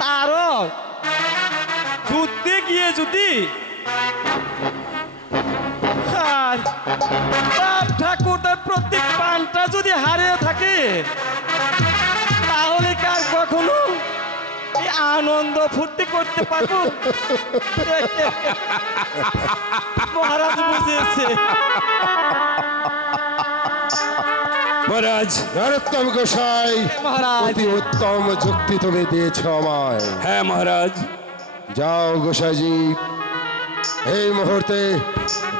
তারক যুদ্ধে গিয়ে যদি আর বাপ ঠাকুরটার প্রত্যেক পানটা যদি হারিয়ে থাকে তাহলে কার কখনো এই আনন্দ ফুর্তি করতে পারবো? মহারাজ বুঝেছে। মহারাজ, নরোত্তম গোসাই, মহারাজ অতি উত্তম যুক্তি তুমি দিয়েছ আমায়। হ্যাঁ মহারাজ। যাও গোসাইজি, এই মুহূর্তে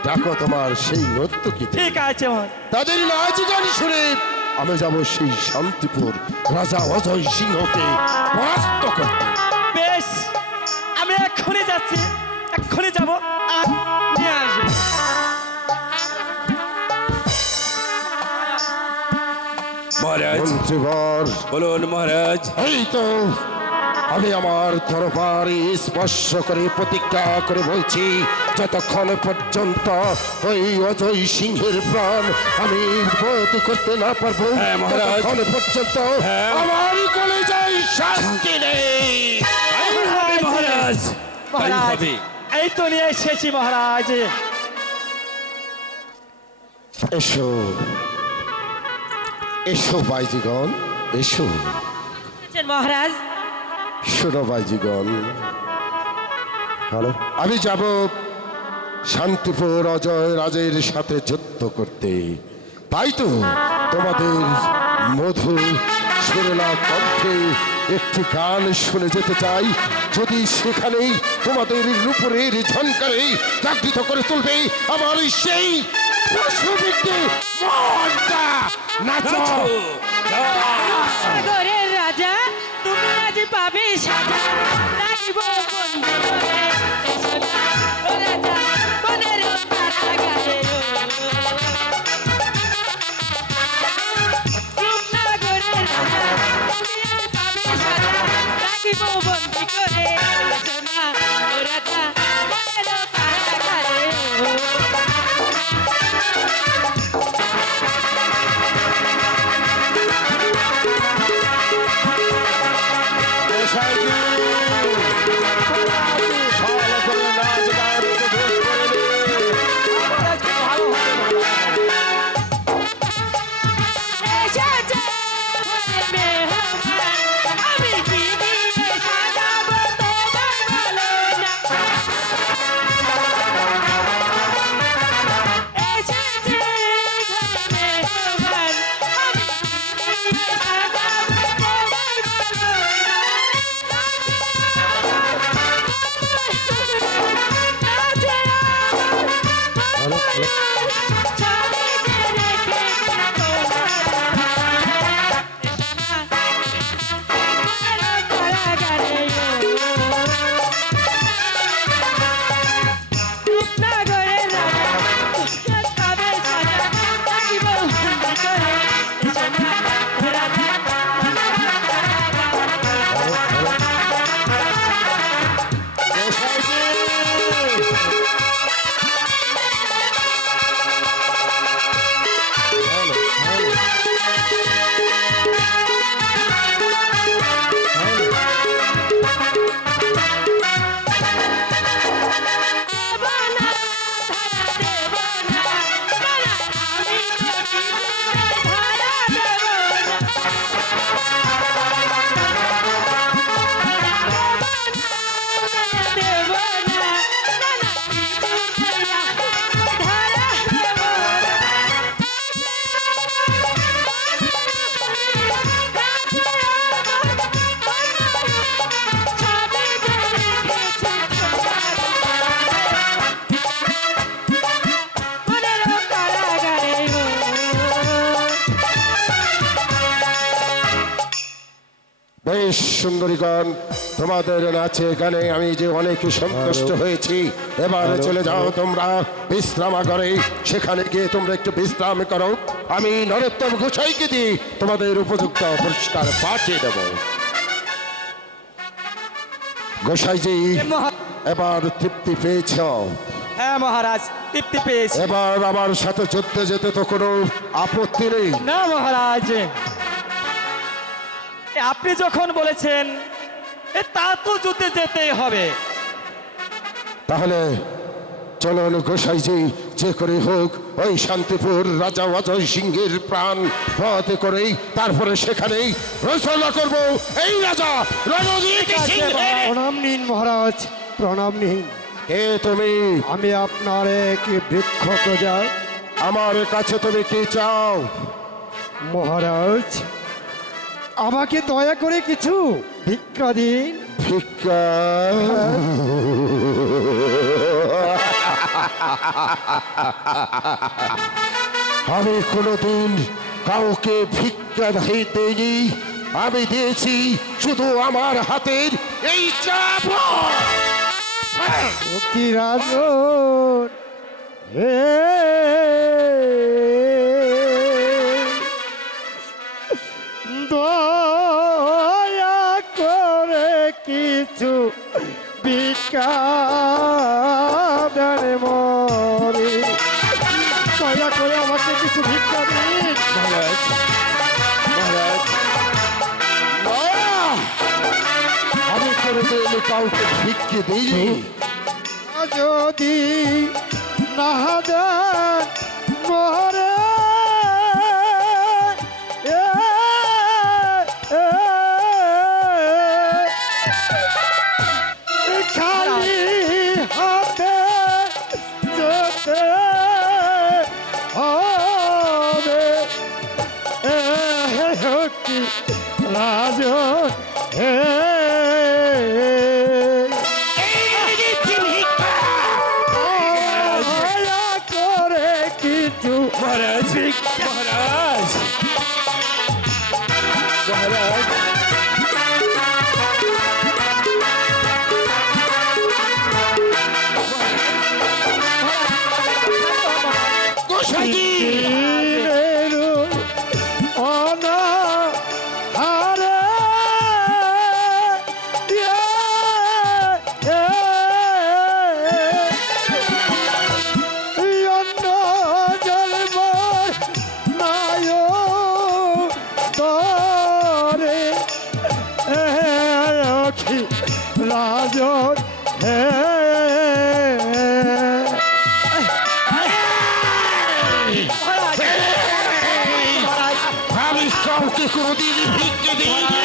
ডাকো তোমার সেই নর্তকী। ঠিক আছে মহারাজ। তাদের নাচ গান শুনে আমি যাব সেই শান্তিপুর রাজা অজয় সিংহকে পরাস্ত করতে। বেশ, আমি এক্ষুনি যাচ্ছি, এক্ষুনি যাব আর নিয়ে আসবো। মহারাজ মন্ত্রীবর, বলুন মহারাজ। এই তো আমি আমার তরবারি স্পর্শ করে প্রতিজ্ঞা করে বলছি, যতক্ষণ পর্যন্ত ওই অজয় সিংহের প্রাণ আমি বোধ করতে না পারবো, হ্যাঁ, মহারাজ। ততক্ষণ পর্যন্ত হ্যাঁ। আমার কলেজায় শান্তি নেই। মহারাজ, তাই মহারাজ হবে। এই তো নিয়ে এসেছি মহারাজ। এসো এসো বাইজিগণ, এসো। মহারাজ, শোনো বাইজিগণ, হ্যালো, আমি যাব শান্তিপুর অজয় রাজের সাথে যুদ্ধ করতে। তাই তো তোমাদের মধুর সুরেলা কণ্ঠে একটি গান শুনে যেতে চাই। যদি সেখানেই তোমাদের রূপের ঝনকারে জাগৃত করে তুলবে আমার সেই পশুবিদ্যে মনটা। নাচো। সাগরের রাজা, তুমি আজ পাবে সাজা, রাখিব বন্দী করে। এসো না, ও রাজা, বনের কারাগারে। রূপনগরের রাজা, তুমি আজ পাবে সাজা, রাখিব বন্দী করে। এসো না, ও রাজা, বনের কারাগারে। বেশ সুন্দরীগণ, তোমাদের নাচে গানে আমি যে অনেক সন্তুষ্ট হয়েছি। এবারে চলে যাও তোমরা বিশ্রামাগারে, সেখানে গিয়ে তোমরা একটু বিশ্রাম করো। আমি নরোত্তম গোসাইকে দিয়ে তোমাদের উপযুক্ত পুরস্কার পাঠিয়ে দেব। গোসাইজি, এবার তৃপ্তি পেয়েছ? হ্যাঁ মহারাজ, তৃপ্তি পেয়েছি। এবার আমার সাথে যুদ্ধে যেতে তো কোনো আপত্তি নেই। না মহারাজ, আপনি যখন বলেছেন তা তো যুদ্ধে যেতেই হবে। তাহলে চলুন গোসাইজি, যে করে হোক ওই শান্তিপুর রাজা অজয় সিংহের প্রাণ পথে করেই তারপরে সেখানেই রচনা করব এই রাজা রণজিৎ সিংহের। প্রণাম নিন মহারাজ, প্রণাম নিন। কে তুমি? আমি আপনার এক বৃক্ষ প্রজা। আমার কাছে তুমি কি চাও? মহারাজ, আমাকে দয়া করে কিছু ভিক্ষা দিন। ভিক্ষা? আমি কোনোদিন কাউকে ভিক্ষা দিইনি। আমি দিয়েছি শুধু আমার হাতের এই চাবুক। ও কি রাজন, হে দয়া করে কিছু ভিক্ষা দেন মরে, দয়া করে আমাকে কিছু ভিক্ষা দিন। মহারাজ, মহারাজ, আমি কোনোদিন কাউকে ভিক্ষে দিইনি। যদি না দেন মরে, খালি হাতে যেতে হবে। কি রাজন, হে দয়া করে কিছু মহারাজ, মহারাজ, মহারাজ, গোসাইজি, রাজন হে আমি কাউকে কোনোদিন ভিক্ষে দিইনি।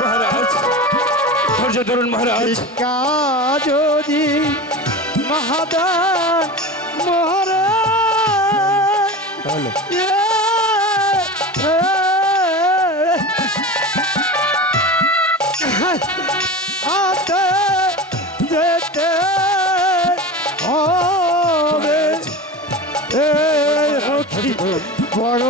মহারাজ, ধৈর্য ধরুন মহারাজ। ভিক্ষা যদি মহাদান মহারাজ, হাতে যেতে হবে। বড়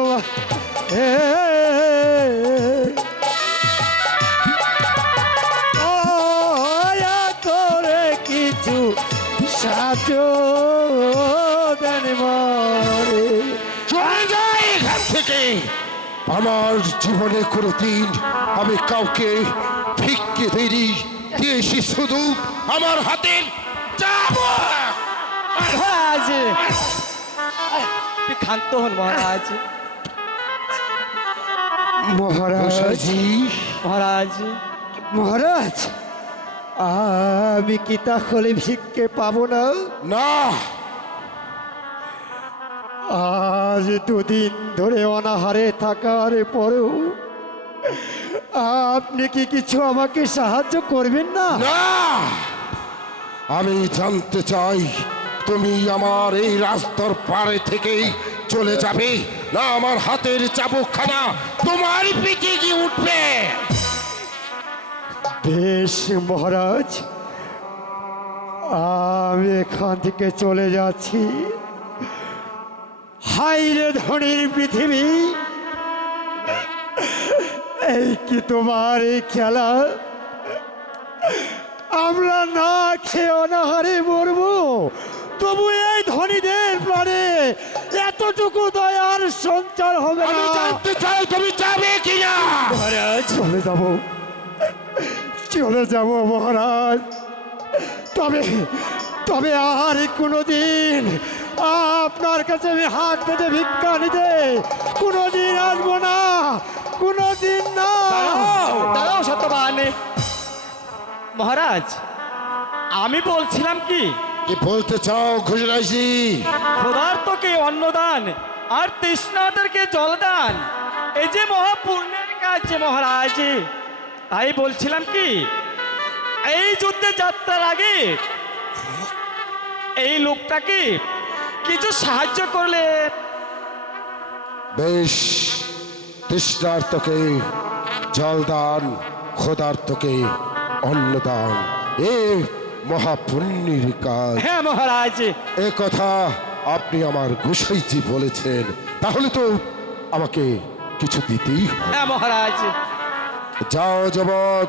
দয়া করে কিছু সাহায্য দেন মরে। চলে যাই এখান থেকে। আমার জীবনে কোনোদিন আমি কাউকে ভিক্ষে দিইনি। দিয়েছি শুধু আমার হাতের চাবুক। মহারাজ, আপনি ক্ষান্ত হন মহারাজ। মহারাজ, গোসাইজি, মহারাজ, মহারাজ, আমি কি তাহলে ভিক্ষে পাবো না? না, আজ দুদিন ধরে অনাহারে থাকার পরেও আপনি কি কিছু আমাকে সাহায্য করবেন না? না, আমি জানতে চাই তুমি আমার এই রাস্তার পাড়ে থেকেই চলে যাবে, না আমার হাতের চাবুকখানা তোমার পিঠে গিয়ে উঠবে। বেশ মহারাজ, আমি এখান থেকে চলে যাচ্ছি। হাইরে ধনির পৃথিবী, এই কি তোমার এই খেলা? আমরা না খেয়ে অনাহারে মরবো, তবু এই ধনীদের প্রাণে এতটুকু দয়ার সঞ্চার হবে আমি না। জানতে চাই তুমি যাবে চলে যাব মহারাজ। তবে তবে আর কোনোদিন আপনার কাছে আমি হাত পেতে ভিক্ষা নিতে কোনোদিন আসবো না, কোনোদিন না। দাঁড়াও সত্যবান মহারাজ, আমি বলছিলাম কি কি বলতে চাও ঘোষণাইছি? ক্ষুধার্তকে অন্নদান আর তৃষ্ণাদেরকে জলদান, এই যে মহাপুণ্যের কাজ যে মহারাজ। তাই বলছিলাম কি, এই যুদ্ধে যাত্রার আগে এই লোকটাকে কিছু সাহায্য করলে। বেশ, তৃষ্ণার্তকে জলদান, ক্ষুধার্তকে অন্নদান, এ মহাপুণ্যের কাজ। হ্যাঁ মহারাজ। এ কথা আপনি আমার গোসাইজি বলেছেন, তাহলে তো আমাকে কিছু দিতেই হবে। হ্যাঁ মহারাজ। যাও যুবক,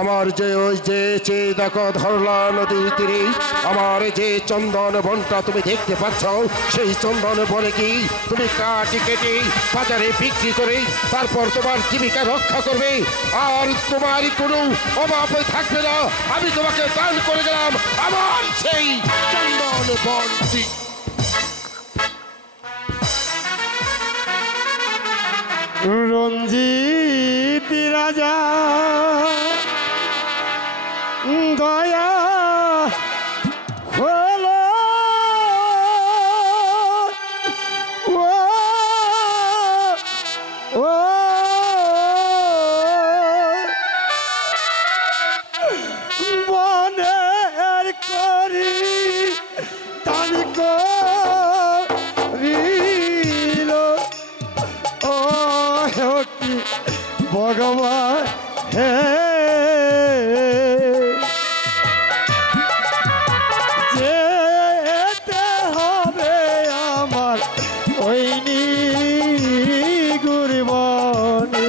আমার যে ওই যে দেখো ধরলা নদীর তীরে আমার যে চন্দন বনটা তুমি দেখতে পাচ্ছ, সেই চন্দন বনে কি তুমি কাটি কেটে বাজারে বিক্রি করে তারপর তোমার জীবিকা রক্ষা করবে, আর তোমার কোনো অভাব থাকবে না। আমি তোমাকে দান করে গেলাম আমার সেই চন্দন বনটি। রঞ্জিত রাজা দয়া হলো ও ও বনের করি তানি করিল ও কি ভগবান হে, যেতে হবে আমার ওই গুরবনে।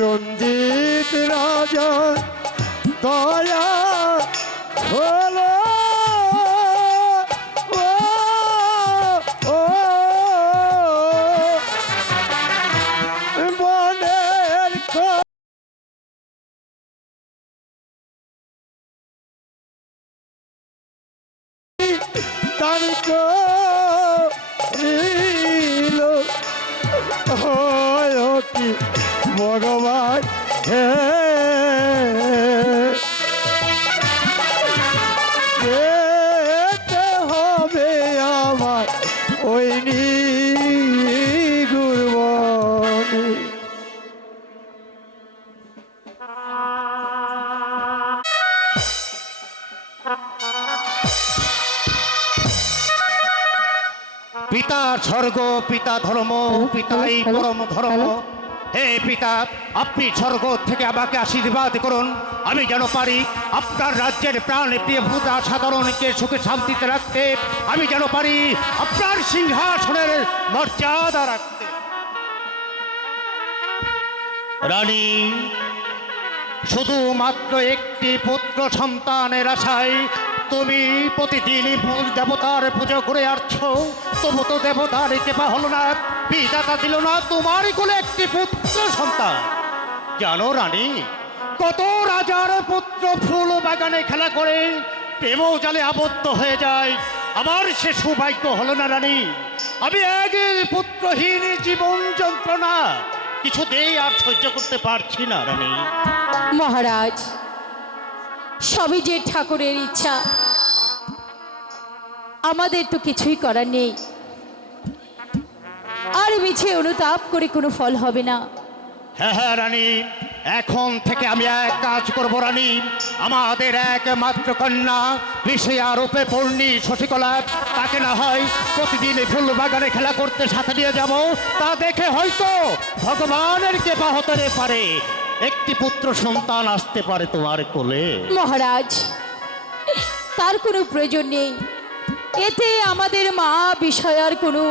রঞ্জিত রাজা দয়া হলো ও ও বনের তার করিল হয় কি ভগবান হে, যেতে হবে আমার ওই গুরবনে। পিতা স্বর্গ, পিতা ধর্ম, পিতাই পরম ধর্ম। হে পিতা, আপনি স্বর্গ থেকে আমাকে আশীর্বাদ করুন, আমি যেন পারি আপনার রাজ্যের প্রাণ প্রিয় ভূতা সাধারণকে সুখে শান্তিতে রাখতে, আমি যেন পারি আপনার সিংহাসনের মর্যাদা রাখতে। রানী, শুধুমাত্র একটি পুত্র সন্তানের আশায় তুমি প্রতিদিন দেবতার পুজো করে আসছো, তবু তো দেবতার কৃপা হলো না, বিধাতা দিল না তোমারই কোলে একটি পুত্র সন্তান। জানো রানী, কত রাজার পুত্র ফুল বাগানে খেলা করে প্রেম জালে আবদ্ধ হয়ে যায়, আমার সে সৌভাগ্য হলো না রানী। আমি এক পুত্রহীন জীবন যন্ত্রণা কিছুতেই আর সহ্য করতে পারছি না রানী। মহারাজ, সবই যে ঠাকুরের ইচ্ছা, আমাদের তো কিছুই করার নেই। আর মিছে অনুতাপ করে কোনো ফল হবে না। হ্যাঁ হ্যাঁ রানী, এখন থেকে আমি এক কাজ করবো রানী, আমাদের একমাত্র কন্যা বিষয়া রূপে পূর্ণি শশীকলা, তাকে না হয় প্রতিদিন ফুল বাগানে খেলা করতে সাথে নিয়ে যাব, তা দেখে হয়তো ভগবানের কৃপা হতে পারে, একটি পুত্র সন্তান আসতে পারে তোমার কোলে। মহারাজ, তার কোনো প্রয়োজন নেই, এতে আমাদের মা বিষয়ার কোনো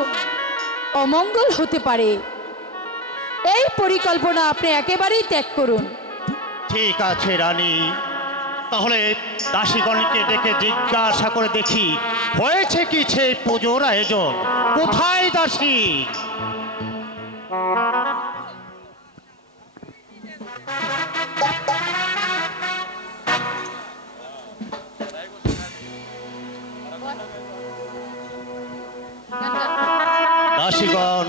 অমঙ্গল হতে পারে। এই পরিকল্পনা আপনি একেবারেই ত্যাগ করুন। ঠিক আছে রানী, তাহলে দাসীগণকে ডেকে জিজ্ঞাসা করে দেখি হয়েছে কি সেই পুজোর আয়োজন। কোথায় দাসী? দাসীগণ,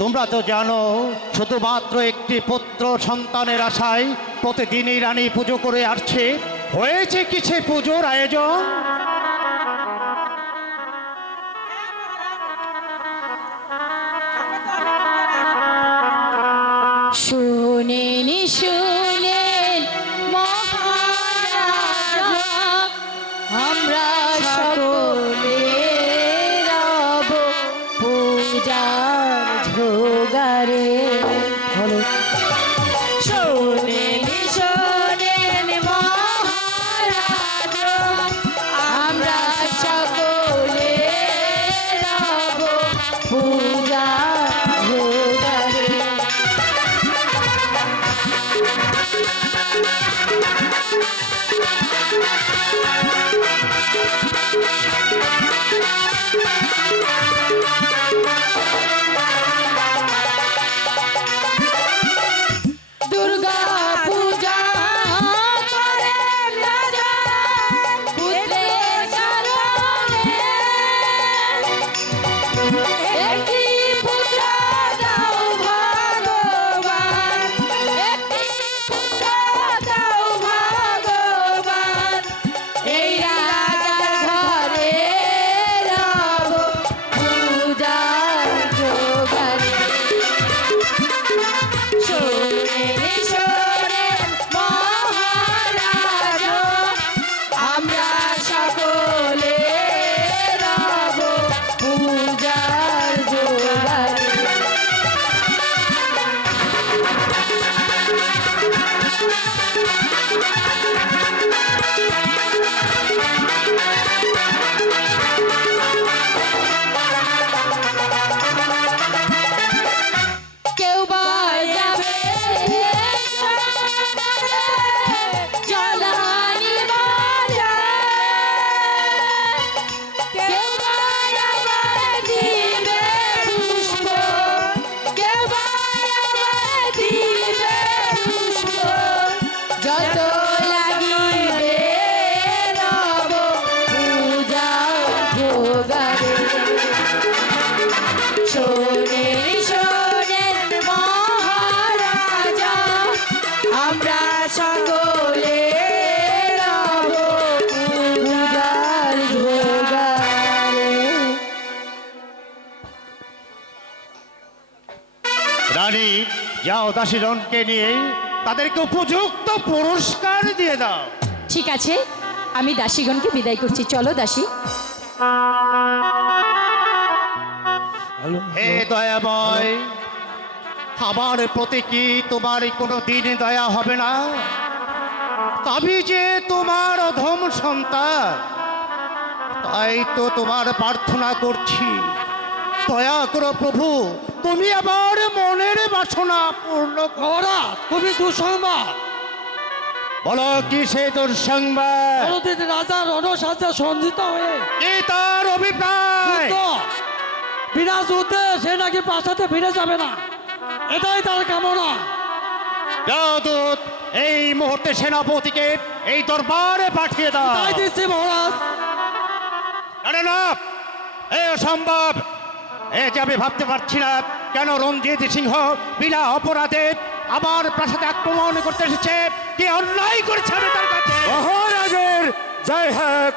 তোমরা তো জানো শুধুমাত্র একটি পুত্র সন্তানের আশায় প্রতিদিনই রানী পুজো করে আসছে। হয়েছে কি সে পুজোর আয়োজন? শুনেন শুনেন মহারাজা, আমরা সকলে রব পূজার ঝোগারে। শোনেন শোনেন মহারাজা, আমরা সকলে রব পূজার ঝোগারে। দুর্গা পূজা করেন রাজা পুত্রের কারণে। একটি পুত্র দাও ভগবান, একটি পুত্র দাও ভগবান, এই রাজার ঘরে রব পূজার জোগাড়ে। শোনেন শোনেন মহারাজা, আমরা সকলে রব পূজার জোগাড়ে। কেউ বা যাবে জ্বালানি বাজার, কেউ বা আবার দিবে পুষ্প, কেউ বা আবার দিবে পুষ্প, যত লাগিবে রব পূজার জোগাড়ে। শোনেন শোনেন মহারাজা, আমরা সকলে রব পূজার জোগাড়ে। রানী, যাও দাসীগণকে নিয়ে তাদেরকে উপযুক্ত পুরস্কার দিয়ে দাও। ঠিক আছে, আমি দাসীগণকে বিদায় করছি। চলো দাসী। হে দয়াময়, আমার প্রতি কি তোমার কোনো দিন দয়া হবে না? আমি যে তোমার অধম সন্তান, তাই তো তোমার প্রার্থনা করছি। দয়া করো প্রভু, তুমি আমার মনের বাসনা পূর্ণ করো। তুমি দুঃসংবাদ, বলো কি সেই দুঃসংবাদ? ভারতের রাজা রণসাজা সঞ্জিত হয়ে কি তার অভিপ্রায়? যুদ্ধ, বিনা যুদ্ধে সে নাকি প্রাসাদে ফিরে যাবে না, এটাই তার কামনা। যাও দূত, এই মুহূর্তে সেনাপতিকে এই দরবারে পাঠিয়ে দাও। তাই দিচ্ছি মহারাজ। আরে না, এ অসম্ভব। এ যে আমি ভাবতে পারছি না কেন রঞ্জিত সিংহ বিনা অপরাধে আমার প্রাসাদে আক্রমণ করতে এসেছে। কি অন্যায় করেছে আমি তার কাছে? মহারাজের জয় হোক।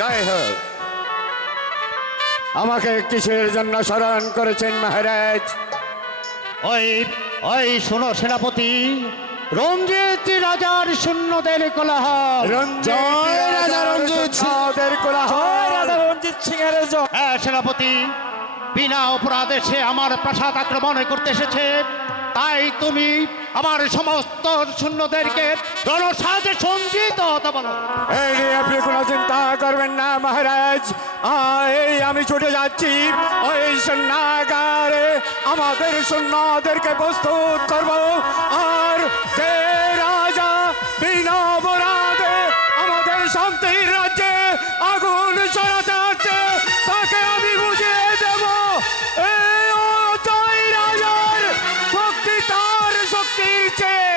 জয় হোক। আমাকে কিসের জন্য স্মরণ করেছেন মহারাজ? ওই ওই শোনো সেনাপতি, রঞ্জিত রাজার সৈন্যদের কোলাহল। জয় রাজা রঞ্জিত সিংহদের কোলাহল। রাজা রঞ্জিত সিংহের জয়। হ্যাঁ সেনাপতি, বিনা অপরাধে সে আমার প্রাসাদ আক্রমণ করতে এসেছে। তাই তুমি আমার সমস্ত সৈন্যদেরকে রণসাজে সঞ্জিত হতে বলো। এই নিয়ে আপনি কোনো চিন্তা করবেন না মহারাজ। এই আমি ছুটে যাচ্ছি ওই সৈন্যাগারে, আমাদের সৈন্যদেরকে প্রস্তুত করব। আর যে রাজা বিনা অপরাধে আমাদের শান্তির রাজ্যে আগুন ছড়াতে আসছে তাকে আমি বুঝিয়ে দেব এই অজয় রাজার শক্তি তার শক্তির চেয়ে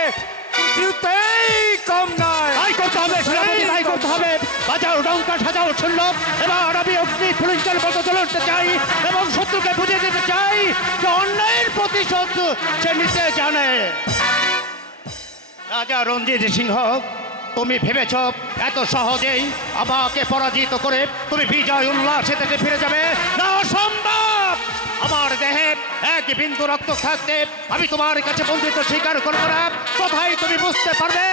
কিছুতেই কম নয়। তাই করতে হবে সেনাপতি, তাই করতে হবে। বাজাও ডঙ্কা, সাজাও শূন্য। এবার আমি অগ্নি পুলিশের মতো চলতে চাই এবং শত্রুকে বুঝিয়ে দিতে চাই যে অন্যায়ের প্রতিশোধ সে নিতে জানে। রাজা রঞ্জিত সিংহ, তুমি ভেবেছ এত সহজেই আমাকে পরাজিত করে তুমি বিজয় উল্লাসে থেকে ফিরে যাবে? না, অসম্ভব। আমার দেহে এক বিন্দু রক্ত থাকতে আমি তোমার কাছে বন্দিত স্বীকার করবো না। কোথায় তুমি বুঝতে পারবে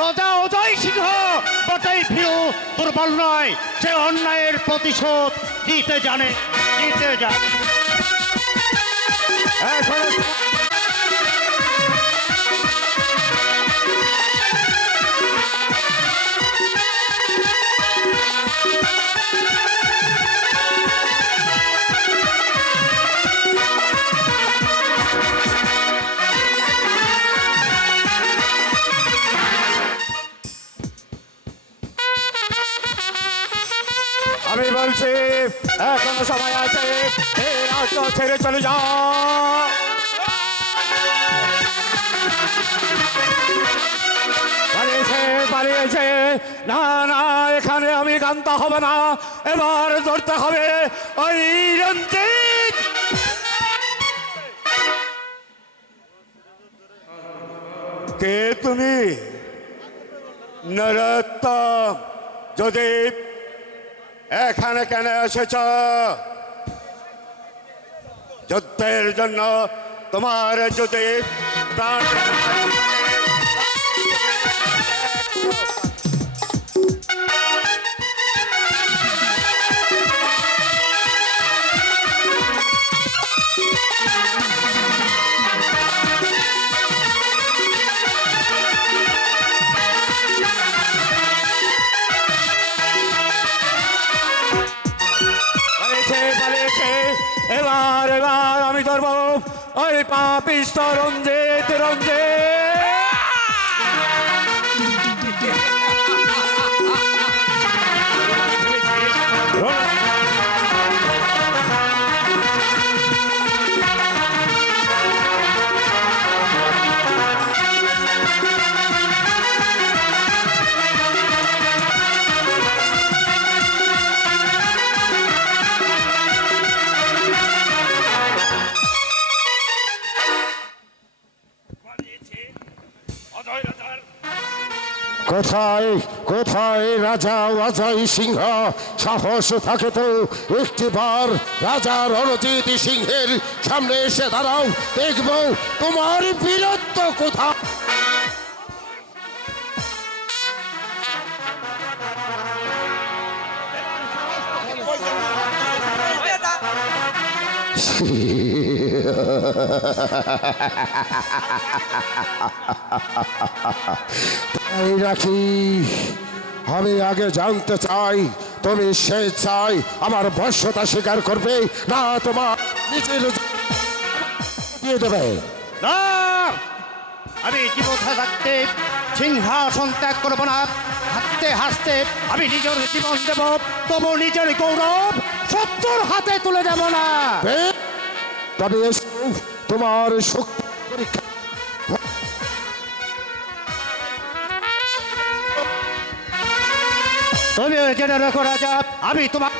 রাজা অজয় সিংহ বটেই ভীরু, দুর্বল নয়, সে অন্যায়ের প্রতিশোধ দিতে জানে, দিতে জানে। আমি বলছি এখনো সময় আছে, এই রাজ্য ছেড়ে চলে যাও। পালিয়েছে, পালিয়েছে। না না, এখানে আমি গানতে হবে না, এবার ধরতে হবে ওই রঞ্জিত। কে তুমি? নরোত্তম। যদি এখানে কেন এসেছ? যুদ্ধের জন্য। তোমার যদি প্রাণ এবার এবার আমি ধরবো ওই পাপিষ্ঠ রঞ্জিত, রঞ্জিত। কোথায় কোথায় রাজা অজয় সিংহ? সাহস থাকে তো একটিবার রাজা রণজিৎ সিংহের সামনে এসে দাঁড়াও, দেখব তোমার বীরত্ব কোথায়। তাই নাকি? আমি আগে জানতে চাই তুমি স্বেচ্ছায় আমার বশ্যতা স্বীকার করবে না তোমার নিজের দিয়ে দেবে? না, আমি জীবনে থাকতে সিংহাসন ত্যাগ করবো না। হাসতে হাসতে আমি নিজের জীবন দেব, তবু নিজের গৌরব শত্রুর হাতে তুলে দেব না। তবে এসো তোমার শক্তি পরীক্ষা। তুমি জেনে রেখো রাজা, আমি তোমার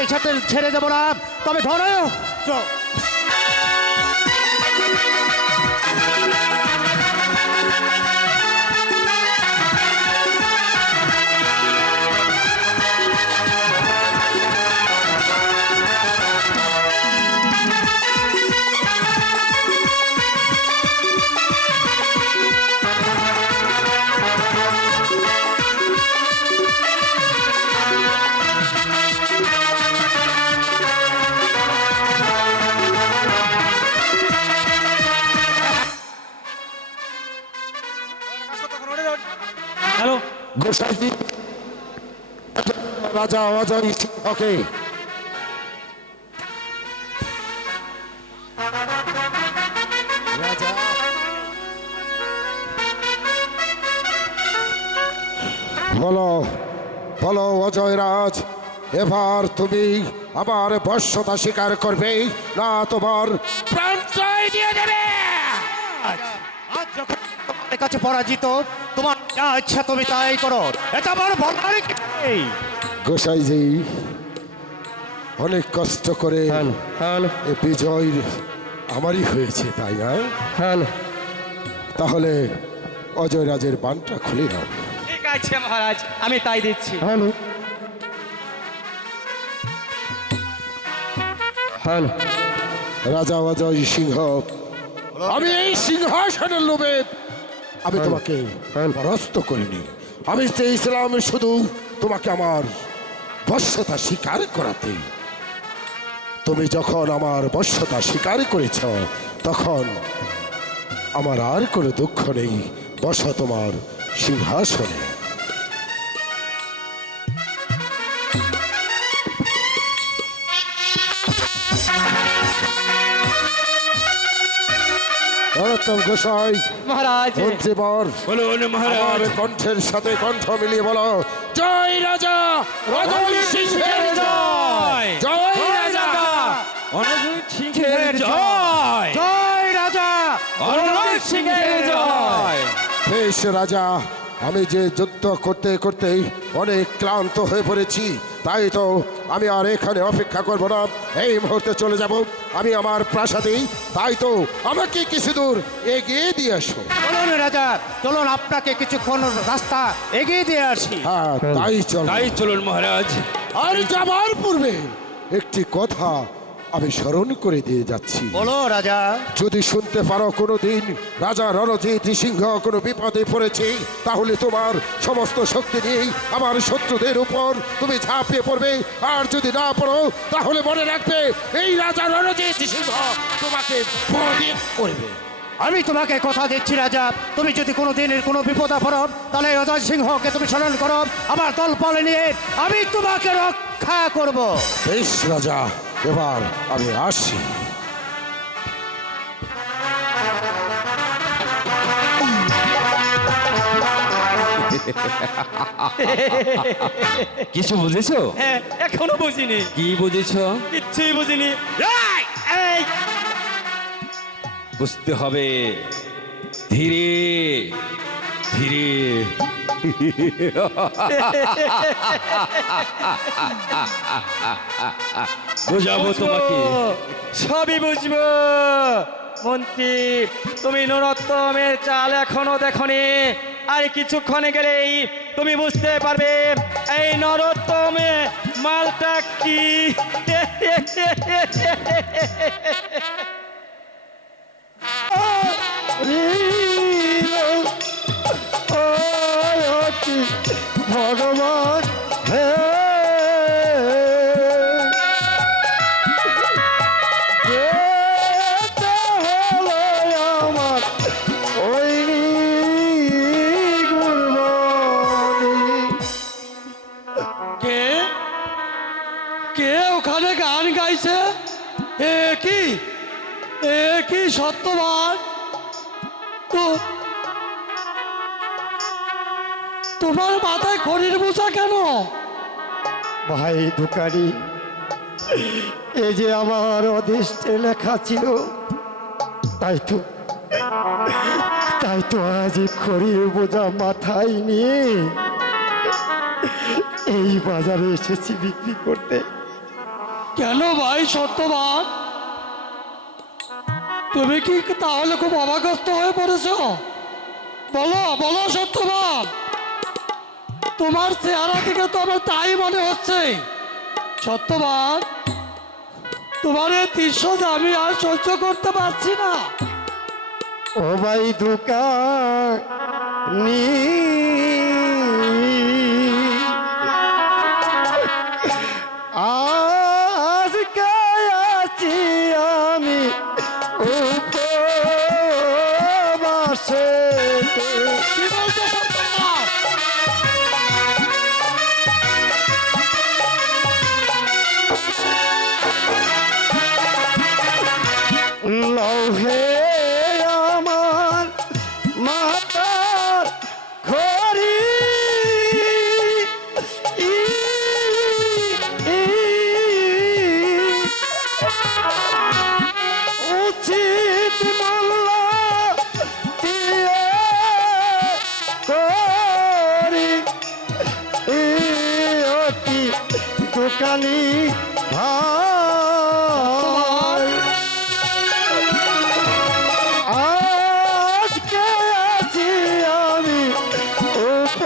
এই সাথে ছেড়ে দেবো না। তবে ধরো হ্যালো, গোসাইজি রাজা অজয় সিংহকে রাজা বলো বলো অজয়রাজ, এবার তুমি আমার বশ্যতা স্বীকার করবে না তোমার প্রাণটাই দিয়ে দেবে? আজ যখন তোমার কাছে পরাজিত, তোমার যা ইচ্ছা তুমি তাই করো, এটা আমার বলার কি নেই। গোসাইজি, অনেক কষ্ট করে এ বিজয় আমারই হয়েছে, তাই না? তাহলে অজয়রাজের বানটা খুলে দাও। ঠিক আছে মহারাজ, আমি তাই দিচ্ছি। রাজা অজয় সিংহ, আমি এই সিংহাসনের লোভে আমি তোমাকে পরাস্ত করিনি। আমি চেয়েছিলাম শুধু তোমাকে আমার বশ্যতা স্বীকার করাতে। তুমি যখন আমার বশ্যতা স্বীকার করেছ, তখন আমার আর কোনো দুঃখ নেই। বসো তোমার সিংহাসনে। নরোত্তম গোসাই, মহারাজ, মন্ত্রীবর, আমার কণ্ঠের সাথে কণ্ঠ মিলিয়ে বলো, জয় রাজা অজয় সিংহের জয়, জয় রাজা অনজয় সিংহের জয়, জয় রাজা অনজয় সিংহের জয়। বেশ রাজা, আমি যে যুদ্ধ করতে করতে অনেক ক্লান্ত হয়ে পড়েছি, তাই তো আমি আর এখানে অপেক্ষা করব না, এই মুহূর্তে চলে যাব আমি আমার প্রাসাদে। তাই তো আমাকে কিছু দূর এগিয়ে দিয়ে আসো। চলুন রাজা, চলুন আপনাকে কিছুক্ষণ রাস্তা এগিয়ে দিয়ে আসি। হ্যাঁ, তাই চলুন মহারাজ। আর যাবার পূর্বে একটি কথা আমি স্মরণ করে দিয়ে যাচ্ছি। বলো রাজা। যদি শুনতে পারো কোনোদিন রাজা রণজিৎ সিংহ কোনো বিপদে পড়েছে, তাহলে তোমার সমস্ত শক্তি নিয়েই আমার শত্রুদের উপর তুমি ঝাঁপিয়ে পড়বে। আর যদি না পড়ো, তাহলে মনে রাখবে এই রাজা রণজিৎ সিংহ তোমাকে বধিত করবে। আমি তোমাকে কথা দিচ্ছি রাজা, তুমি যদি কোনো দিনের কোনো বিপদে পড়ো, তাহলে অজয় সিংহকে তুমি স্মরণ করো, আমার দল বলে নিয়ে আমি তোমাকে রক্ষা করব। বেশ রাজা, এবার আমি আসি। কিছু বুঝেছো? হ্যাঁ, এখনো বুঝিনি। কি বুঝেছো? কিচ্ছুই বুঝিনি। এই, বুঝতে হবে ধীরে ধীরে। বোঝাবো তোমাকে। সবই বুঝবো। মন্ত্রী, তুমি নরোত্তমের চাল এখনো দেখনি, আর কিছুক্ষণে গেলেই তুমি বুঝতে পারবে এই নরোত্তমে মালটা কি। ভগবান হে, যেতে হলো আমার ওই গুরবানি। কে কে ওখানে গান গাইছে? এ কি সত্যবান? তো তোমার মাথায় খড়ির বোঝা কেন? ভাই দুকারি, এই যে আমার অদৃষ্টে লেখা ছিল, তাই তো আজ খড়ির বোঝা মাথায় নিয়ে এই বাজারে এসেছি বিক্রি করতে। কেন ভাই সত্যবান, তুমি কি তাহলে খুব অবাকস্ত হয়ে পড়েছো? বলো সত্যবান, তোমার চেহারা থেকে তো আমার তাই মনে হচ্ছে। সত্যবান, তোমার এই দৃশ্য আমি আর সহ্য করতে পারছি না। ও ভাই দুকানি, আজকে আছি আমি উপবাসে। কি বলছো সত্যবান? লৌহে আমার মাতার খড়ি দোকানি ভাই আজকে আছি আমি উপবাসে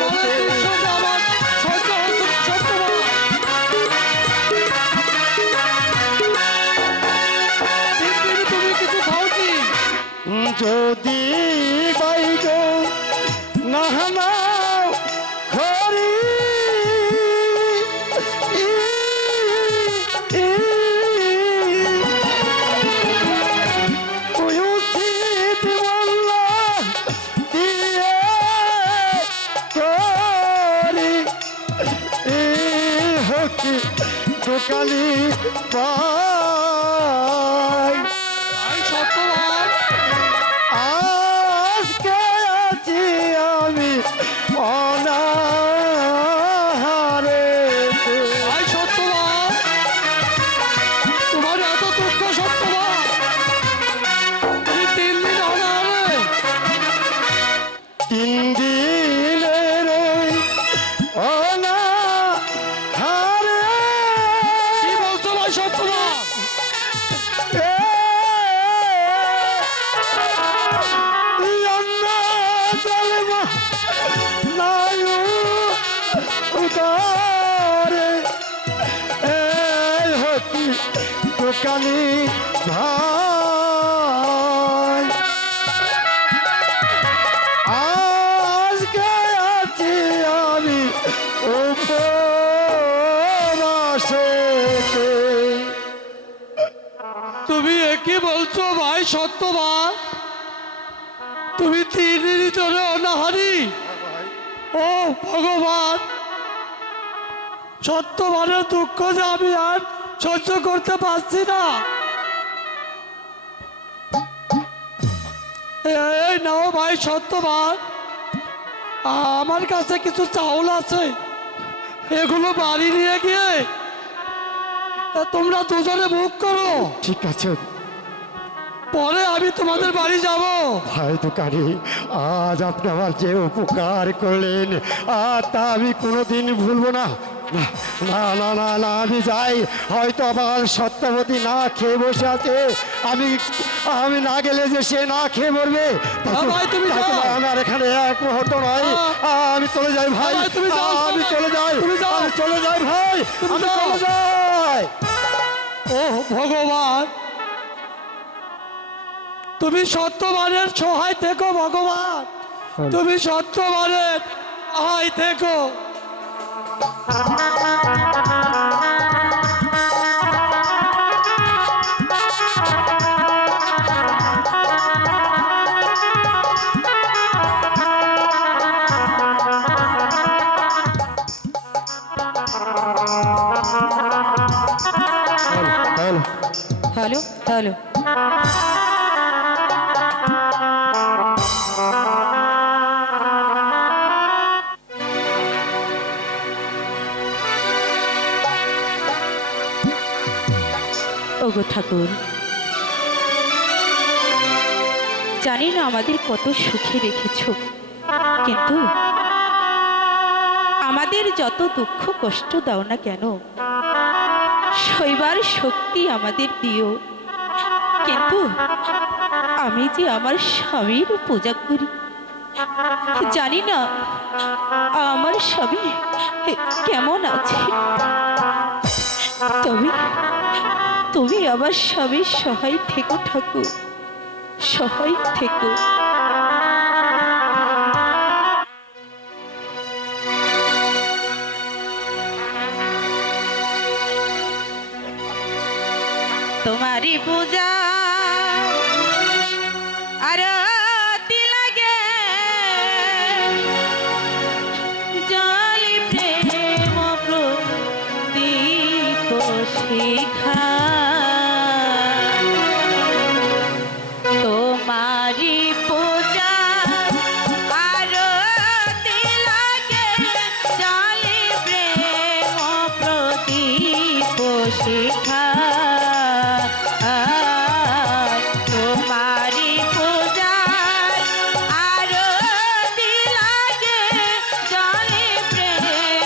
তোমার এই দৃশ্য যে আমার সহ্য হচ্ছে না, সত্যবান। দিন তুমি কিছু খাও কি? যদি বাইগ নাহানা হরি উচিত মোল্লা দিয়ে করি হকি দোকানি পাই ভাই সত্যবান, আজকে আছি আমি অনাহারে ভাই সত্যবান, তোমার এত দুঃখ সত্যবান, তুমি 3 দিন অনাহারে। 3 দিনের ওই অনাহারে কি বলছো ভাই সত্যবান? অন্ন জন্ম নায়ু উদারে এই হতি দোকানি ভাই আজকে আছি আমি উপবাসে তুমি একই বলছো ভাই সত্যবান? তুমি 3 দিন ধরে অনাহারি? ও ভগবান, সত্যবানের দুঃখ যে আমি আর সহ্য করতে পারছি না। এই নাও ভাই সত্যবান, আমার কাছে কিছু চাউল আছে, এগুলো বাড়ি নিয়ে গিয়ে তোমরা দুজনে মুখ করো, ঠিক আছে পরে আমি তোমাদের বাড়ি যাব। ভাই দোকানি, আজ আপনি আমার যে উপকার করলেন তা আমি কোনোদিন ভুলবো না। না না না না না আমি যাই, হয়তো আমার সত্যবতী না খেয়ে বসে আছে, আমি আমি না গেলে যে সে না খেয়ে মরবে। ভাই, তুমি তাই তো যাও। ভাই, আমার এখানে এক মুহূর্ত নয়, আমি চলে যাই ভাই, ভাই, তুমি যাও, আমি চলে যাই, তুমি যাও। আমি চলে যাই ভাই, তুমি আমি যাও। চলে যাই। ও ভগবান, তুমি সত্যবানের সহায় থেকো ভগবান, তুমি সত্যবানের সহায় থেকো। হ্যালো হ্যালো, ওগো ঠাকুর, জানি না আমাদের কত সুখে রেখেছ, কিন্তু আমাদের যত দুঃখ কষ্ট দাও না কেন, সইবার শক্তি আমাদের দিও। কিন্তু আমি যে আমার স্বামীর পূজা করি, জানি না আমার স্বামী কেমন আছে, তবে তুমি আমার স্বামীর সহায় থেকো ঠাকুর, সহায় থেকো। তোমারি পূজা আরতি লাগে, জলি প্রেম প্রদীপ শিখা, তোমারি পূজা আরতি লাগে, জলি প্রেম প্রদীপ শিখা, তোমারি পূজার আরতি লাগে, জলে প্রেম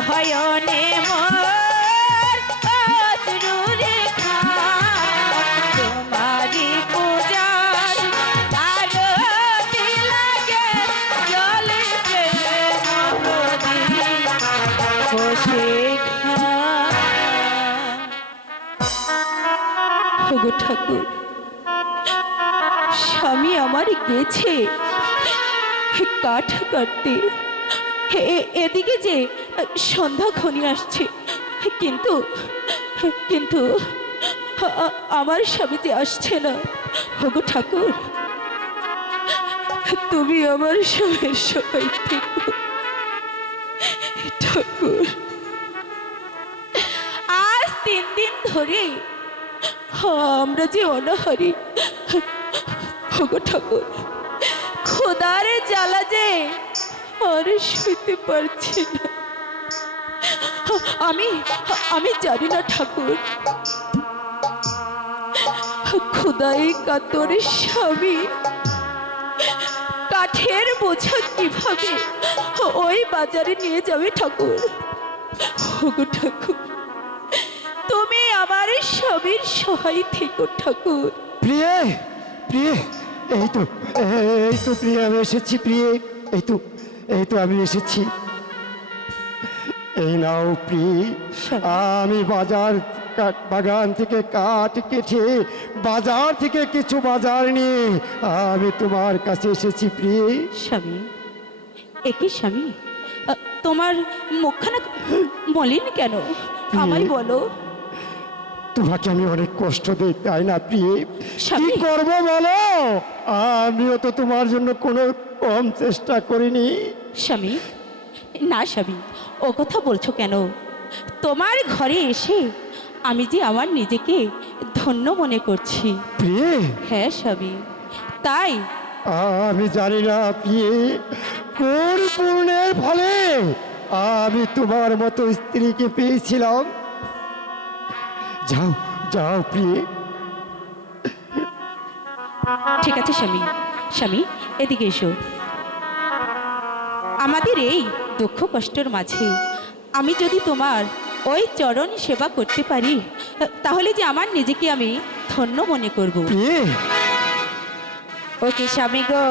নয়নে মোর অশ্রুরেখা তোমারি পূজার আরতি লাগে জলে প্রেম নদী বসে ওগো ঠাকুর, স্বামী আমার গেছে কাঠ কাটতে, এদিকে যে সন্ধ্যা ঘনিয়ে আসছে, কিন্তু কিন্তু আমার স্বামী যে আসছে না। ওগো ঠাকুর, তুমি আমার স্বামীর সবাই থেকো ঠাকুর। আজ 3 দিন ধরে আমরা যে অনাহারি, ওগো ঠাকুর, খোদার জ্বালা যে আর শুতে পারছি না। আমি জানি না ঠাকুর, খোদাই কাতর স্বামী কাঠের বোঝা কিভাবে ওই বাজারে নিয়ে যাবে ঠাকুর। ওগো ঠাকুর, তুমি আমার স্বামীর সহায় থেকো ঠাকুর। প্রিয়ে, প্রিয়ে, এই তো প্রিয়ে আমি এসেছি। প্রিয়ে, এই তো আমি এসেছি। এই নাও প্রিয়ে, আমি বাগান থেকে কাঠ কেটে বাজার থেকে কিছু বাজার নিয়ে আমি তোমার কাছে এসেছি প্রিয়ে। স্বামী, একই স্বামী, তোমার মুখখানা মলিন কেন? আমায় বলো। তোমাকে আমি অনেক কষ্ট দিই, তাই না প্রিয়ে? কি স্বামী। করবো বলো? আমিও তো তোমার জন্য কোনো কম চেষ্টা করিনি। স্বামী, না স্বামী, ও কথা বলছো কেন? তোমার ঘরে এসে আমি যে আমার নিজেকে ধন্য মনে করছি। প্রিয়ে, হ্যাঁ স্বামী, তাই আমি জানি না প্রিয়ে কোন পূর্ণের ফলে আমি তোমার মতো স্ত্রীকে পেয়েছিলাম। যাও যাও প্রিয়ে। ঠিক আছে স্বামী। স্বামী, এদিকে এসো। আমাদের এই দুঃখ কষ্টের মাঝে আমি যদি তোমার ওই চরণ সেবা করতে পারি, তাহলে যে আমার নিজেকে আমি ধন্য মনে করব। প্রিয়ে, ওকে স্বামী গো।